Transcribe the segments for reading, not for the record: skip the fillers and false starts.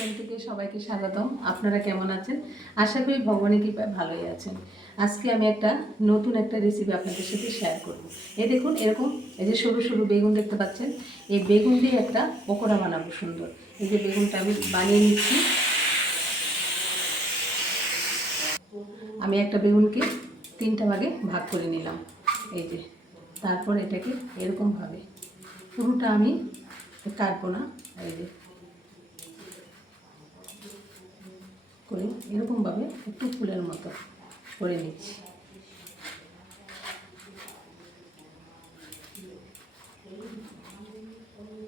Kitchen থেকে সবাইকে স্বাগতম। আপনারা কেমন আছেন? আশা করি ভগবানের কৃপায় ভালোই আছেন। আজকে আমি নতুন একটা রেসিপি আপনাদের সাথে শেয়ার করব। এই দেখুন, এরকম এই যে সরু সরু বেগুন দেখতে পাচ্ছেন, এই বেগুন দিয়ে একটা পকোড়া বানাবো সুন্দর। এই যে বেগুনটা আমি বানিয়ে নিচ্ছি। আমি একটা বেগুনকে 3টা ভাগে ভাগ করে নিলাম। এই যে তারপর এটাকে এরকমভাবে পুরোটা আমি কাটবো না, এই যে করে এরকমভাবে একটু ফুলের মতো করে নিচ্ছি।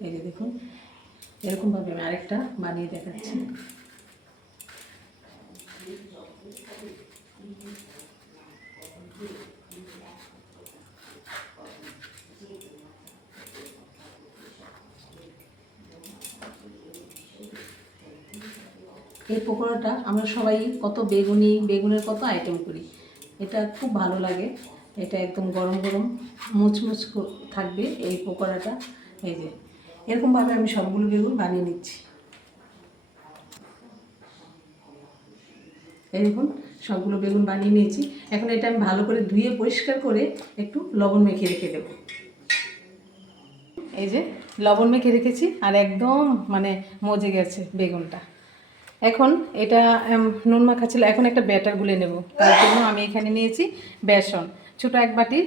এই যে দেখুন, এরকমভাবে আমি আরেকটা বানিয়ে দেখাচ্ছি। এই পকোড়াটা আমরা সবাই কত বেগুনের কত আইটেম করি। এটা খুব ভালো লাগে। এটা একদম গরম গরম মুচমুচ থাকবে এই পকোড়াটা। এই যে এরকমভাবে আমি সবগুলো বেগুন বানিয়ে নিচ্ছি। এই দেখুন, সবগুলো বেগুন বানিয়ে নিয়েছি। এখন এটা আমি ভালো করে ধুয়ে পরিষ্কার করে একটু লবণ মেখে রেখে দেবো। এই যে লবণ মেখে রেখেছি, আর একদম মজে গেছে বেগুনটা। এখন এটা নুন মাখা ছিল, এখন একটা ব্যাটার গুলে নেব। তার জন্য আমি এখানে নিয়েছি বেসন, ছোটো 1 বাটি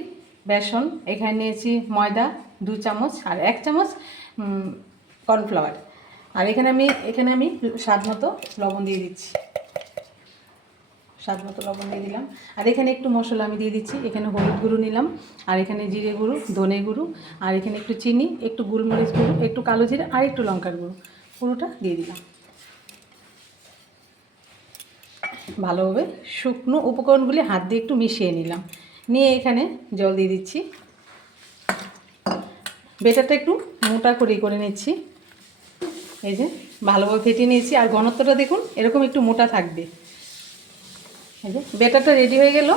বেসন। এখানে নিয়েছি ময়দা 2 চামচ, আর 1 চামচ কর্নফ্লাওয়ার। আর এখানে আমি স্বাদ মতো লবণ দিয়ে দিচ্ছি। স্বাদ মতো লবণ দিয়ে দিলাম। আর এখানে একটু মশলা আমি দিয়ে দিচ্ছি। এখানে হলুদ গুঁড়ো নিলাম, আর এখানে জিরে গুঁড়ো, ধনে গুঁড়ো, আর এখানে একটু চিনি, একটু গোলমরিচ গুঁড়ো, একটু কালো জিরে, আর একটু লঙ্কার গুঁড়ো, পুরোটা দিয়ে দিলাম। ভালোভাবে শুকনো উপকরণগুলি হাত দিয়ে একটু মিশিয়ে নিলাম। নিয়ে এখানে জল দিয়ে দিচ্ছি। বেটারটা একটু মোটা করে নিচ্ছি। এই যে ভালোভাবে ফেটিয়ে নিয়েছি, আর ঘনত্বটা দেখুন এরকম একটু মোটা থাকবে। এই যে বেটারটা রেডি হয়ে গেল।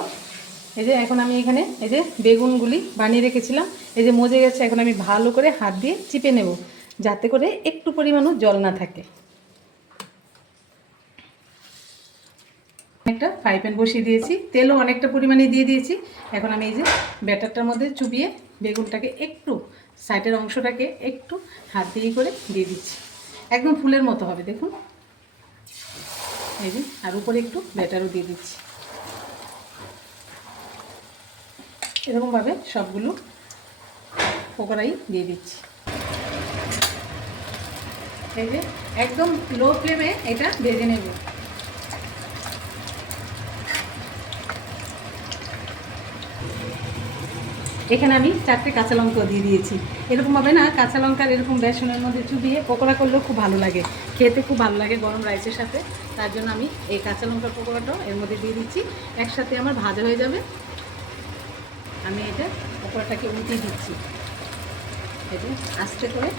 এই যে এখন আমি এখানে এই যে বেগুনগুলি বানিয়ে রেখেছিলাম, এই যে মজে গেছে। এখন আমি ভালো করে হাত দিয়ে চিপে নেব, যাতে করে একটু পরিমাণও জল না থাকে। একটা ফ্রাই প্যান বসিয়ে দিয়েছি, তেলও অনেকটা পরিমাণে দিয়ে দিয়েছি। এখন আমি এই যে ব্যাটারটার মধ্যে চুবিয়ে বেগুনটাকে একটু সাইডের অংশটাকে একটু হাত দিয়ে করে দিয়ে দিচ্ছি। একদম ফুলের মতো হবে দেখুন। এই যে আর উপরে একটু ব্যাটারও দিয়ে দিচ্ছি। এরকমভাবে সবগুলো পকোড়াই দিয়ে দিচ্ছি। এই যে একদম লো ফ্লেমে এটা ভেজে নেব। এখানে আমি 4টে কাঁচা লঙ্কাও দিয়ে দিয়েছি। এরকমভাবে না কাঁচা লঙ্কার এরকম বেসনের মধ্যে চুবিয়ে পকোড়া করলেও খুব ভালো লাগে, খেতে খুব ভালো লাগে গরম রাইসের সাথে। তার জন্য আমি এই কাঁচা লঙ্কার পকোড়াটাও এর মধ্যে দিয়ে দিচ্ছি। একসাথে আমার ভাজা হয়ে যাবে। আমি এটা পকোড়াটাকে উল্টিয়ে দিচ্ছি। এই যে আস্তে করে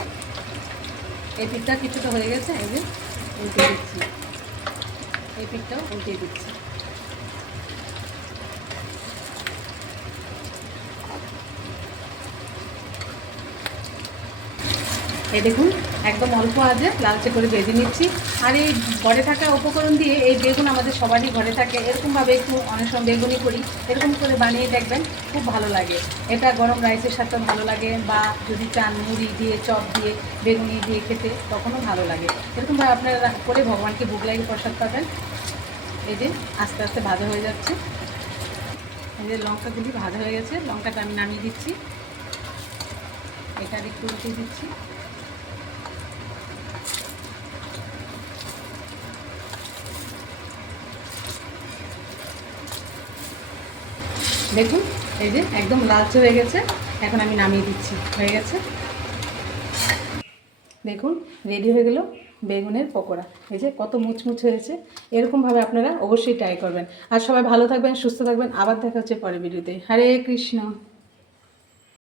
এই পিঠটা কিছুটা হয়ে গেছে, এই যে উল্টে দিচ্ছি। এই পিঠটাও উল্টে দিচ্ছি। এই দেখুন একদম অল্প আঁচে লালচে করে ভেজে নিচ্ছি। আর এই ঘরে থাকা উপকরণ দিয়ে এই বেগুন আমাদের সবারই ঘরে থাকে। এরকমভাবে একটু অনেক সময় বেগুনি করি, এরকম করে বানিয়ে দেখবেন, খুব ভালো লাগে। এটা গরম রাইসের সাথে ভালো লাগে, বা যদি চান মুড়ি দিয়ে, চপ দিয়ে, বেগুনি দিয়ে খেতে, তখনও ভালো লাগে। এরকমভাবে আপনারা করে ভগবানকে ভোগ লাগিয়ে প্রসাদ পাবেন। এই যে আস্তে আস্তে ভাজা হয়ে যাচ্ছে। এই যে লঙ্কাগুলি ভাজা হয়ে গেছে, লঙ্কাটা আমি নামিয়ে দিচ্ছি। এটা একটু উল্টে দিচ্ছি। দেখুন এই যে একদম লালচে হয়ে গেছে। এখন আমি নামিয়ে দিচ্ছি। হয়ে গেছে, দেখুন রেডি হয়ে গেল বেগুনের পকোড়া। এই যে কত মুচমুচ হয়েছে। এরকমভাবে আপনারা অবশ্যই ট্রাই করবেন। আর সবাই ভালো থাকবেন, সুস্থ থাকবেন। আবার দেখা হচ্ছে পরের ভিডিওতে। হরে কৃষ্ণ।